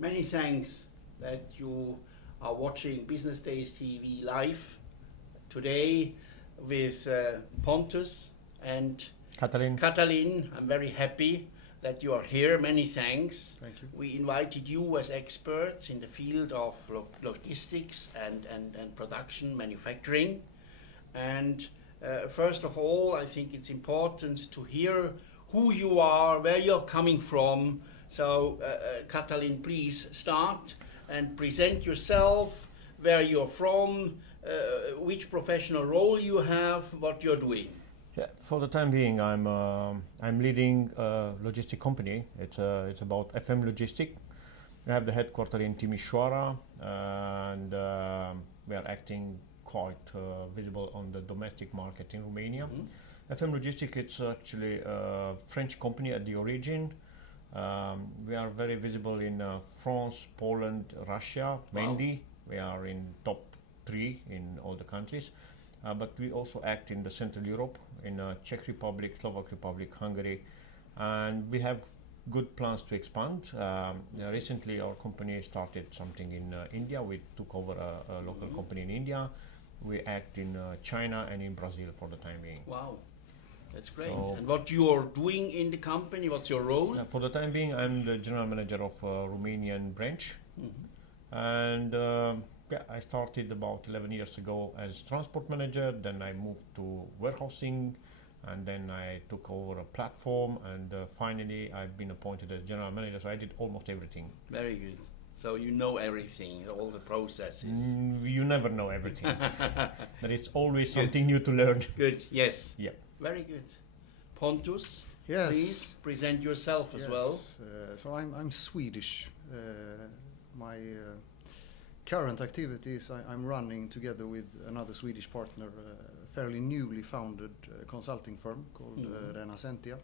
Many thanks that you are watching Business Days TV live today with Pontus and Katalin. I'm very happy that you are here. Many thanks. Thank you. We invited you as experts in the field of logistics and production, manufacturing. And first of all, I think it's important to hear who you are, where you're coming from. So, Katalin, please start and present yourself, where you're from, which professional role you have, what you're doing. Yeah, for the time being, I'm leading a logistic company. It's about FM logistic. We have the headquarters in Timișoara, and we are acting quite visible on the domestic market in Romania. Mm-hmm. FM Logistic, it's actually a French company at the origin. We are very visible in France, Poland, Russia mainly. Wow. We are in top 3 in all the countries, but we also act in the Central Europe, in Czech Republic, Slovak Republic, Hungary, and we have good plans to expand. Recently our company started something in India. We took over a local company in India. We act in China and in Brazil for the time being. Wow, that's great. So, and what you are doing in the company, what's your role? For the time being, I'm the general manager of Romanian branch. Mm-hmm. And I started about 11 years ago as transport manager, then I moved to warehousing, and then I took over a platform, and finally I've been appointed as general manager, so I did almost everything. Very good. So you know everything, all the processes. You never know everything. There is always something new to learn. Good, yes. Yeah. Very good. Pontus, yes. Please present yourself as well. So I'm Swedish. My current activities I'm running together with another Swedish partner, a fairly newly founded consulting firm called Renacentia.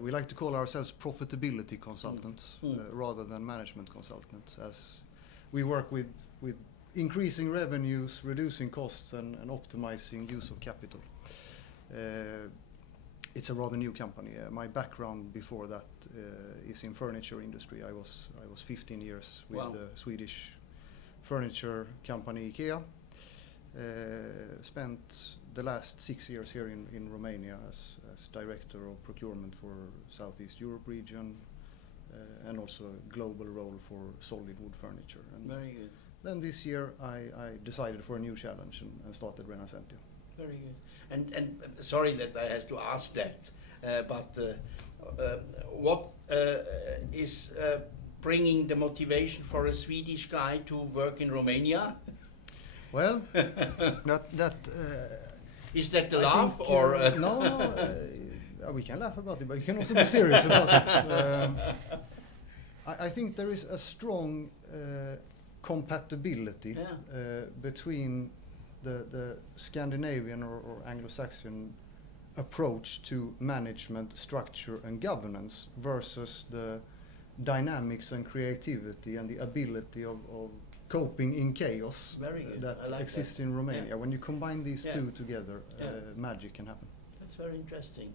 We like to call ourselves profitability consultants rather than management consultants, as we work with increasing revenues, reducing costs, and optimizing use of capital. It's a rather new company. My background before that is in furniture industry. I was 15 years with the Swedish furniture company IKEA. Spent the last 6 years here in Romania as director of procurement for Southeast Europe region, and also a global role for solid wood furniture. And very good. Then this year I decided for a new challenge and started Renacentia. Very good. And sorry that I have to ask that, but what is bringing the motivation for a Swedish guy to work in Romania? Well, is that the laugh or no? We can laugh about it, but you can also be serious about it. I think there is a strong compatibility between the Scandinavian or Anglo-Saxon approach to management, structure, and governance versus the dynamics and creativity and the ability of coping in chaos that exists in Romania. When you combine these two together, magic can happen. That's very interesting.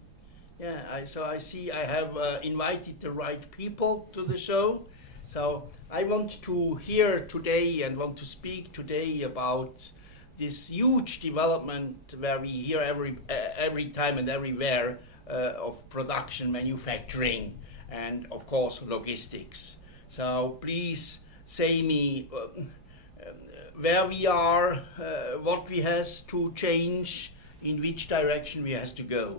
Yeah, so I see I have invited the right people to the show. So I want to hear today and want to speak today about this huge development where we hear every time and everywhere of production, manufacturing, and of course logistics. So please say me where we are, what we has to change, in which direction we has to go.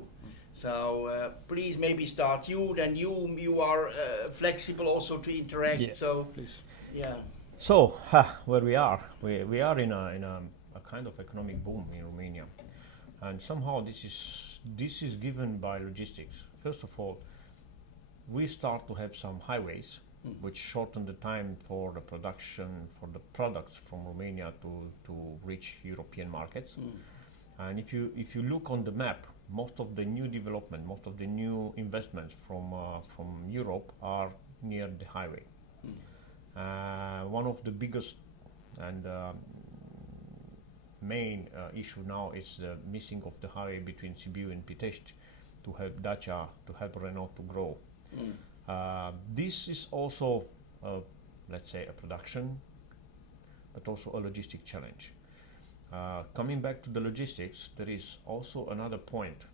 So please maybe start you, then you are flexible also to interact. Yeah, so please. Yeah. So where we are in a kind of economic boom in Romania, and somehow this is given by logistics. First of all, we start to have some highways which shorten the time for the production for the products from Romania to reach European markets. And if you look on the map, most of the new development, most of the new investments from Europe are near the highway. One of the biggest and main issue now is the missing of the highway between Sibiu and Pitești to help Dacia, to help Renault to grow. This is also let's say, a production, but also a logistic challenge. Coming back to the logistics, there is also another point.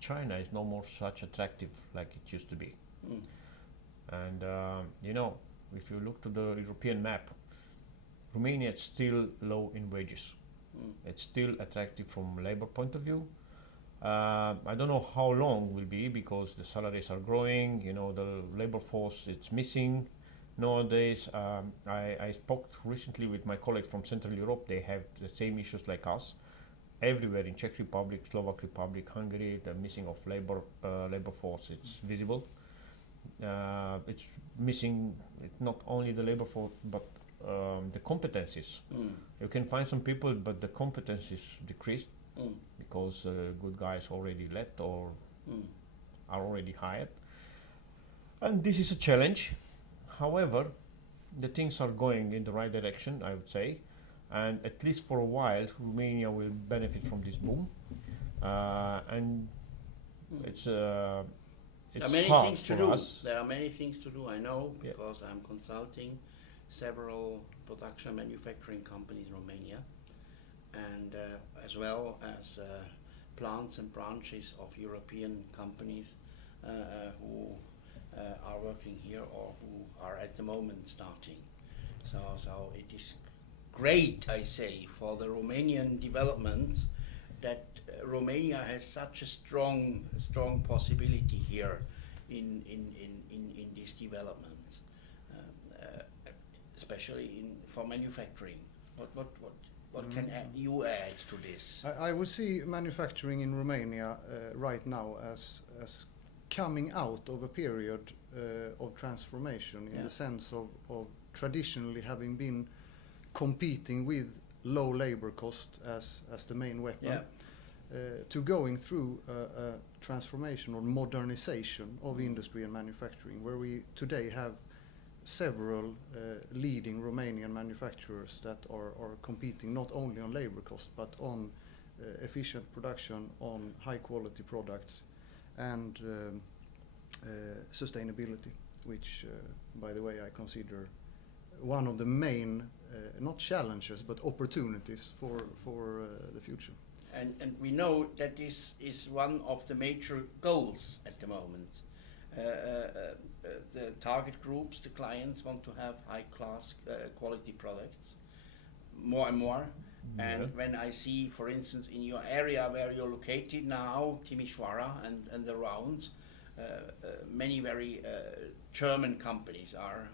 China is no more such attractive like it used to be. Mm. And if you look to the European map, Romania is still low in wages. Mm. It's still attractive from labor point of view. I don't know how long will be because the salaries are growing. The labor force it's missing nowadays. I spoke recently with my colleagues from Central Europe. They have the same issues like us. Everywhere in Czech Republic, Slovak Republic, Hungary, the missing of labor force. It's visible. It's missing. It's not only the labor force, but the competencies. Mm. You can find some people, but the competencies decreased Mm. because good guys already left or Mm. are already hired. And this is a challenge. However, the things are going in the right direction, I would say. And at least for a while, Romania will benefit from this boom. And it's There are many hard things to for do. us. There are many things to do, I know, Yeah. because I'm consulting several production and manufacturing companies in Romania, and as well as plants and branches of European companies who are working here or who are at the moment starting. So it is great, I say, for the Romanian development that Romania has such a strong possibility here in this development, especially for manufacturing. What can you add to this? I would see manufacturing in Romania right now as coming out of a period of transformation in Yeah. the sense of traditionally having been competing with low labor cost as the main weapon, Yeah. to going through a transformation or modernization of industry and manufacturing, where we today have several leading Romanian manufacturers that are competing not only on labor cost but on efficient production, on high quality products, and sustainability, which by the way I consider one of the main not challenges but opportunities for the future. And we know that this is one of the major goals at the moment. The target groups, the clients, want to have high class quality products more and more. And Yeah. when I see, for instance, in your area where you're located now, Timișoara and the rounds, many very German companies are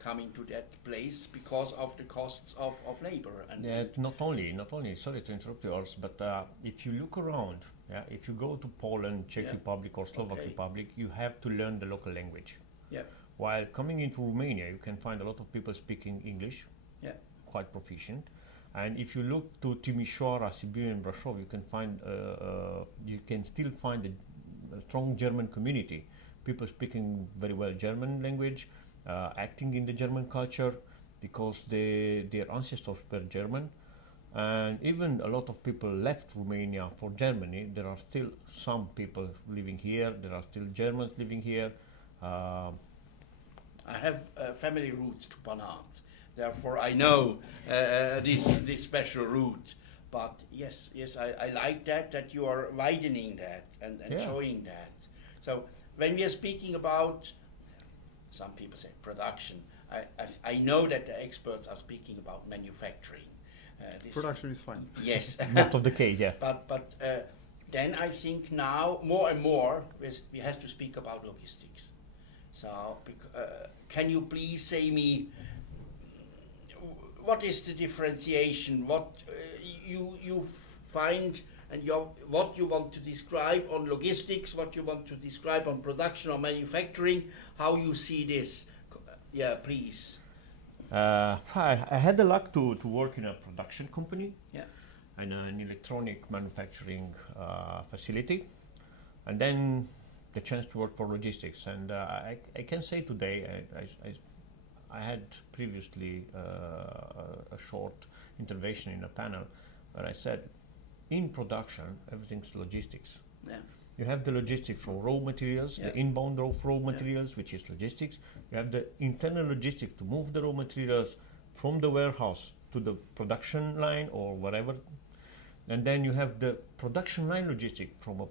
coming to that place because of the costs of labor. And Yeah, not only. Sorry to interrupt you, Ars, but if you look around, if you go to Poland, Czech Yeah. Republic, or Slovak Okay. Republic, you have to learn the local language. yeah, While coming into Romania, you can find a lot of people speaking English, yeah, quite proficient. And if you look to Timișoara, Sibiu, and Brașov, you can still find a strong German community. People speaking very well German language, acting in the German culture, because their ancestors were German. And even a lot of people left Romania for Germany. There are still some people living here. There are still Germans living here. I have family roots to Banat, therefore I know this special route. But yes, I like that you are widening that and Yeah. showing that. So when we are speaking about, some people say production, I know that the experts are speaking about manufacturing. Production is fine. Yes. Most of the case, yeah. But then I think now more and more we have to speak about logistics. So can you please say me what is the differentiation? What you find and what you want to describe on logistics? What you want to describe on production or manufacturing? How you see this? Yeah, please. I had the luck to work in a production company, Yeah. and an electronic manufacturing facility, and then the chance to work for logistics. And I can say today, I had previously a short intervention in a panel where I said, in production, everything's logistics. Yeah. You have the logistics from raw materials, Yeah. the inbound of raw materials, which is logistics. You have the internal logistics to move the raw materials from the warehouse to the production line or whatever. And then you have the production line logistics from a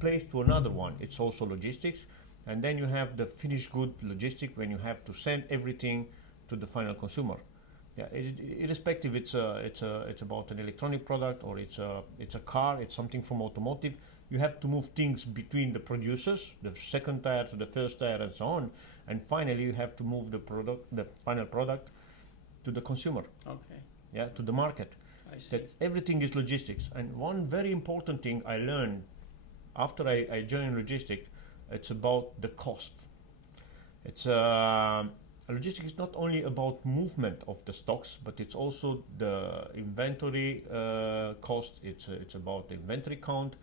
place to another one. It's also logistics. And then you have the finished good logistics when you have to send everything to the final consumer. Yeah, irrespective, it's about an electronic product or it's a car, it's something from automotive. You have to move things between the producers, the second tier to the first tier, and so on. And finally, you have to move the final product, to the consumer. Okay. Yeah, to the market. I see. That everything is logistics. And one very important thing I learned after I joined logistics, it's about the cost. It's logistics is not only about movement of the stocks, but it's also the inventory cost. It's about the inventory count.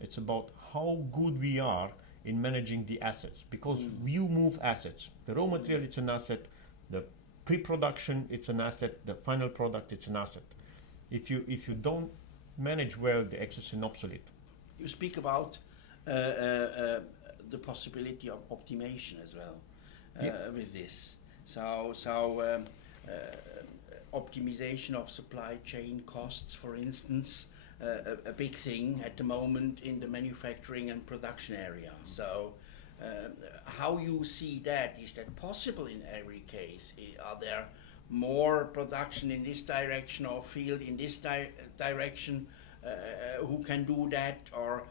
It's about how good we are in managing the assets, because you move assets. The raw material, it's an asset. The pre-production, it's an asset. The final product, it's an asset. If you don't manage well the excess and obsolete. You speak about the possibility of optimization as well with this. So optimization of supply chain costs, for instance, a big thing at the moment in the manufacturing and production area. So how you see that? Is that possible in every case? Are there more production in this direction or field in this direction who can do that? Or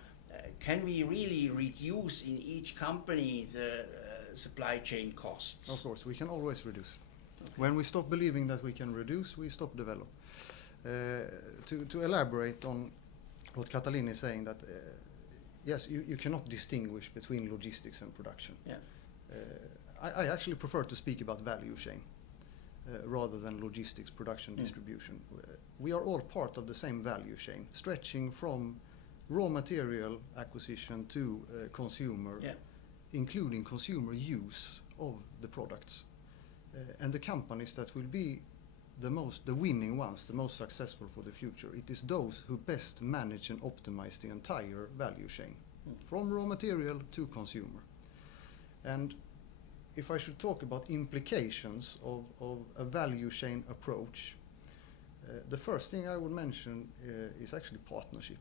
can we really reduce in each company the supply chain costs? Of course, we can always reduce. Okay. When we stop believing that we can reduce, we stop develop. To elaborate on what Katalin is saying, that yes, you cannot distinguish between logistics and production. Yeah. I actually prefer to speak about value chain rather than logistics, production, distribution. We are all part of the same value chain, stretching from raw material acquisition to consumer, including consumer use of the products. And the companies that will be the winning ones, the most successful for the future, it is those who best manage and optimize the entire value chain, from raw material to consumer. And if I should talk about implications of a value chain approach, the first thing I would mention is actually partnership.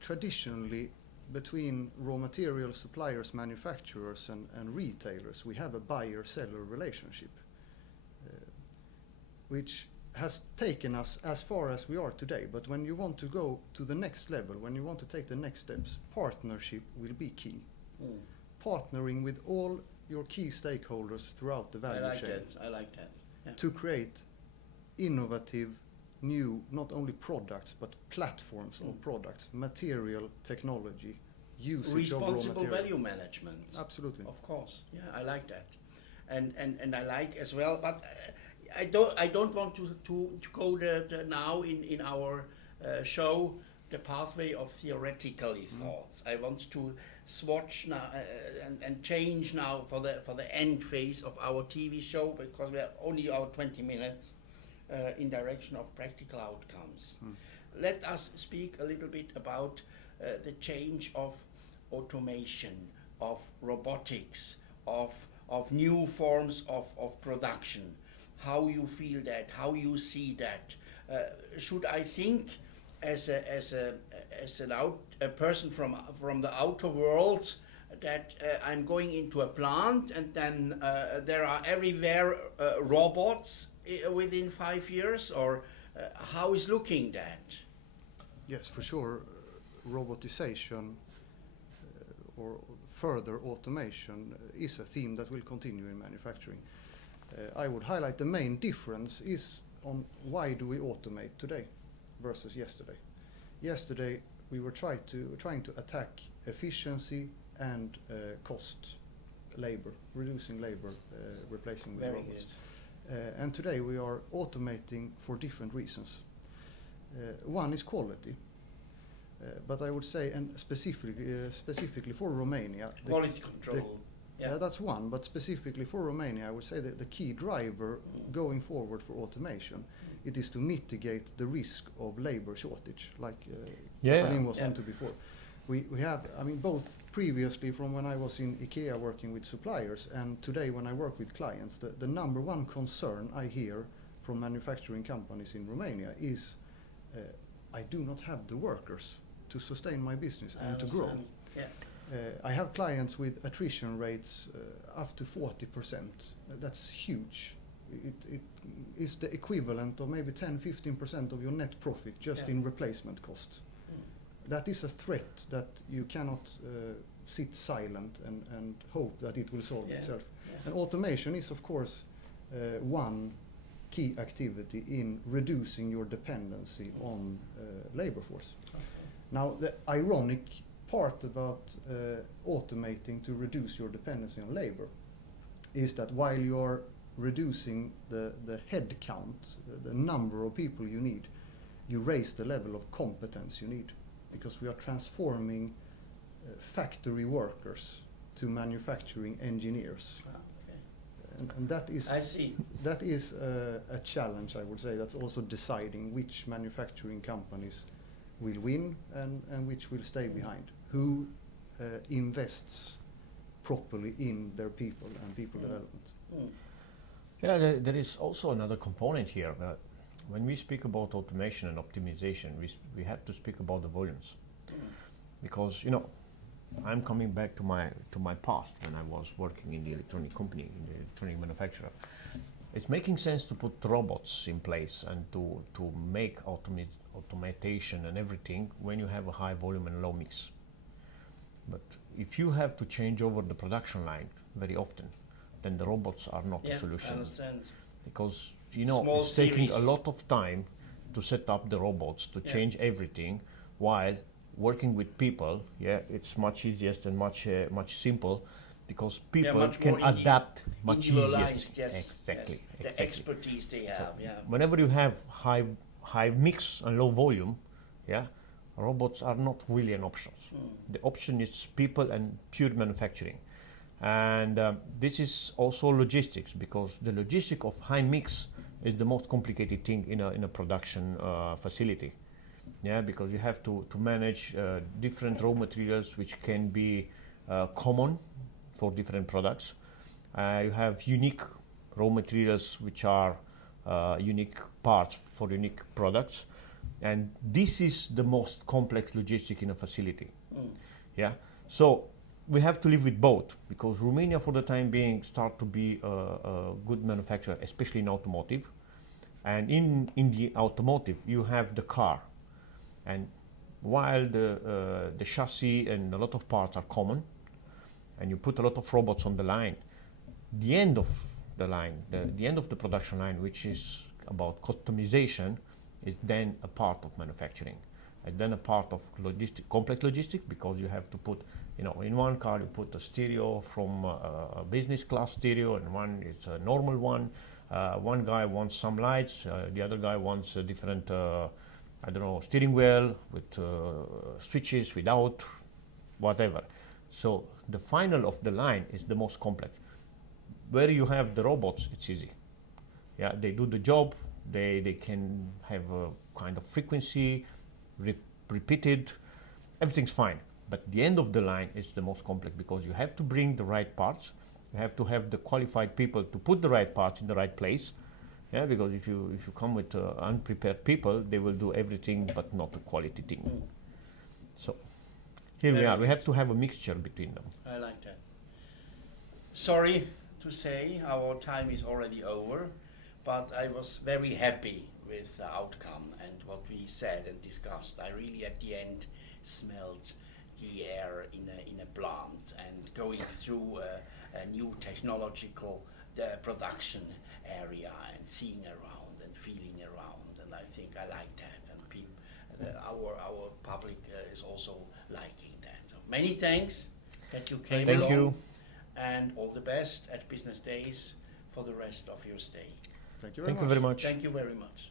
Traditionally, between raw material suppliers, manufacturers, and retailers, we have a buyer-seller relationship, which has taken us as far as we are today. But when you want to go to the next level, when you want to take the next steps, partnership will be key. Partnering with all your key stakeholders throughout the value chain. I like that. Yeah. To create innovative, new, not only products, but platforms of products, material, technology, usage of raw Responsible material. value management. Absolutely. Of course. Yeah, I like that. And I like as well, but I don't want to go now in our show the pathway of theoretical thoughts. I want to swatch now and change now for the end phase of our TV show, because we have only our 20 minutes in direction of practical outcomes. Let us speak a little bit about the change of automation, of robotics, of new forms of production. How you feel that? How you see that? Should I think as a person from the outer world that I'm going into a plant and then there are everywhere robots within 5 years, or how is looking that? Yes, for sure. Robotization or further automation is a theme that will continue in manufacturing. I would highlight the main difference is on why do we automate today versus yesterday. Yesterday we were trying to attack efficiency and cost, labor, reducing labor, replacing with Very robots. good. And today we are automating for different reasons. One is quality, but I would say, and specifically for Romania, Quality control. yeah, that's one, but specifically for Romania, I would say that the key driver going forward for automation it is to mitigate the risk of labor shortage, like Yeah. Katalin was Yeah. onto before. We have, I mean, both previously from when I was in IKEA working with suppliers and today when I work with clients, the number one concern I hear from manufacturing companies in Romania is I do not have the workers to sustain my business and to grow. Yeah. I have clients with attrition rates up to 40%. That's huge. It is the equivalent of maybe 10-15% of your net profit just in replacement cost. That is a threat that you cannot sit silent and hope that it will solve itself. Yeah. And automation is, of course, one key activity in reducing your dependency on labor force. Okay. Now, the ironic part about automating to reduce your dependency on labor is that while you're reducing the head count, the number of people you need, you raise the level of competence you need, because we are transforming factory workers to manufacturing engineers. Okay. And that is, I see. that is a challenge, I would say. That's also deciding which manufacturing companies will win and which will stay behind. Who invests properly in their people and people development. Mm. Yeah, there is also another component here that when we speak about automation and optimization, we have to speak about the volumes. Because, you know, I'm coming back to my past when I was working in the electronic company, in the electronic manufacturer. It's making sense to put robots in place and to make automation and everything when you have a high volume and low mix. But if you have to change over the production line very often, then the robots are not a solution. I understand. Because, you know, Small it's taking a series. lot of time to set up the robots, to change everything, while working with people, it's much easier and much simple, because people much can more adapt much easier. individualized, yes. Exactly. Yes. The Exactly. expertise they have, Whenever you have high mix and low volume, robots are not really an option. The option is people and pure manufacturing. And this is also logistics, because the logistic of high mix is the most complicated thing in a production facility. Yeah, because you have to manage different raw materials which can be common for different products. You have unique raw materials which are unique parts for unique products. And this is the most complex logistic in a facility. Yeah, so we have to live with both, because Romania for the time being start to be a good manufacturer, especially in automotive. And in the automotive, you have the car. And while the chassis and a lot of parts are common, and you put a lot of robots on the line, the end of the line, the end of the production line, which is about customization, is then a part of manufacturing. And then a part of complex logistics, because you have to put, you know, in one car you put a stereo from a business class stereo, and one is a normal one. One guy wants some lights, the other guy wants a different steering wheel with switches, without, whatever. So the final of the line is the most complex. Where you have the robots, it's easy. Yeah, they do the job. They can have a kind of frequency, repeated. Everything's fine. But the end of the line is the most complex, because you have to bring the right parts. You have to have the qualified people to put the right parts in the right place. Yeah, because if you come with unprepared people, they will do everything but not a quality thing. So here we are. We have to have a mixture between them. I like that. Sorry to say, our time is already over, but I was very happy with the outcome and what we said and discussed. I really at the end smelled the air in a plant and going through a new technological production area and seeing around and feeling around, and I think I like that, and our public is also liking that. So many thanks that you came along. Thank you. And all the best at Business Days for the rest of your stay. Thank you very much. Thank you very much. Thank you very much.